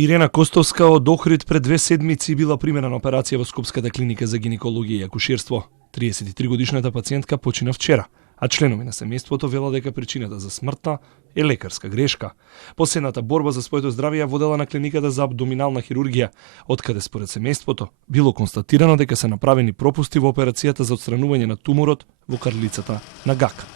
Ирена Костовска од Охрид пред 2 седмици била примена на операција во Скопската клиника за гинекологија и акушерство. 33-годишната пациентка почина вчера, а членови на семејството велат дека причината за смртта е лекарска грешка. Последната борба за своето здравје ја водела на клиниката за абдоминална хирургија, откаде според семејството било констатирано дека се направени пропусти во операцијата за отстранување на туморот во карлицата на ГАК.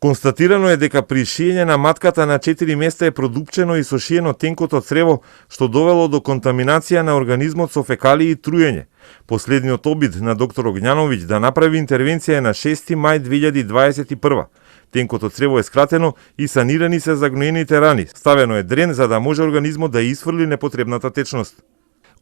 Констатирано е дека при шиење на матката на 4 места е продупчено и сошиено тенкото црево, што довело до контаминација на организмот со фекалии и труење. Последниот обид на доктор Огњановиќ да направи интервенција е на 6 мај 2021. Тенкото црево е скратено и санирани се загноените рани. Ставено е дрен за да може организмот да изфрли непотребната течност.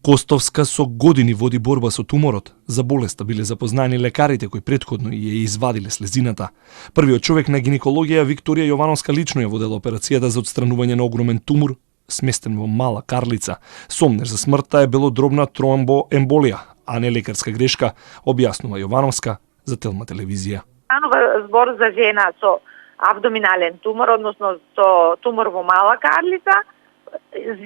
Костовска со години води борба со туморот. За болеста биле запознаени лекарите кои претходно ја извадиле слезината. Првиот човек на гинекологија Викторија Јовановска лично ја водела операцијата за отстранување на огромен тумор, сместен во мала карлица. Сомнеш за смртта е било дробна тромбоемболија, а не лекарска грешка, објаснува Јовановска за Телма телевизија. Станува збор за жена со абдоминален тумор, односно со тумор во мала карлица,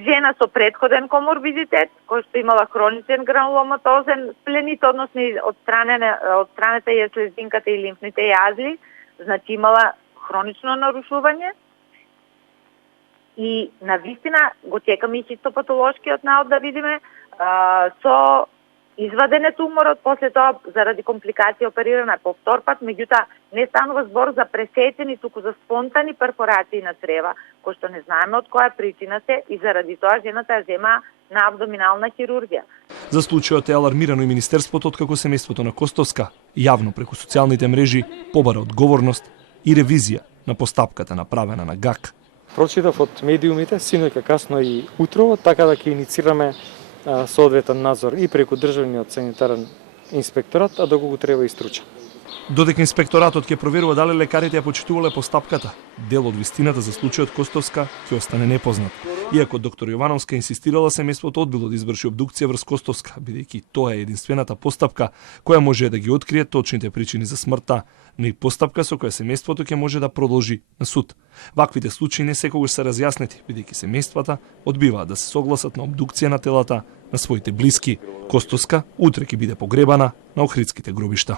жена со предходен коморбидитет, кој што имала хроничен грануломатозен спленит, односно од страната е слезинката и лимфните јазли, значи имала хронично нарушување. И навистина го чекаме и хистопатолошкиот наод да видиме со изваден е туморот, после тоа заради компликација оперирана повтор пат, меѓутоа не станува збор за пресечени, туку за спонтани перфорации на црева, кои што не знаеме од која причина се и заради тоа жената ја зема на абдоминална хирургија. За случајот е алармирано и Министерството, откако семејството на Костовска јавно преку социјалните мрежи побара одговорност и ревизија на постапката направена на ГАК. Прочитав од медиумите, синоќа касно и утрово, така да ќе иницираме соодветен надзор и преку државниот санитарен инспекторат, а доколку треба и стручен. Додека инспекторатот ќе проверува дали лекарите ја почитувале постапката, дел од вистината за случајот Костовска ќе остане непознат. Иако доктор Јовановска инсистирала, семејството одбило да изврши обдукција врз Костовска, бидејќи тоа е единствената постапка која може да ги открие точните причини за смртта, но и постапка со која семејството ќе може да продолжи на суд. Ваквите случаи не секогаш се разјаснети, бидејќи семејствата одбиваат да се согласат на обдукција на телата на своите блиски. Костовска утре ќе биде погребана на охридските гробишта.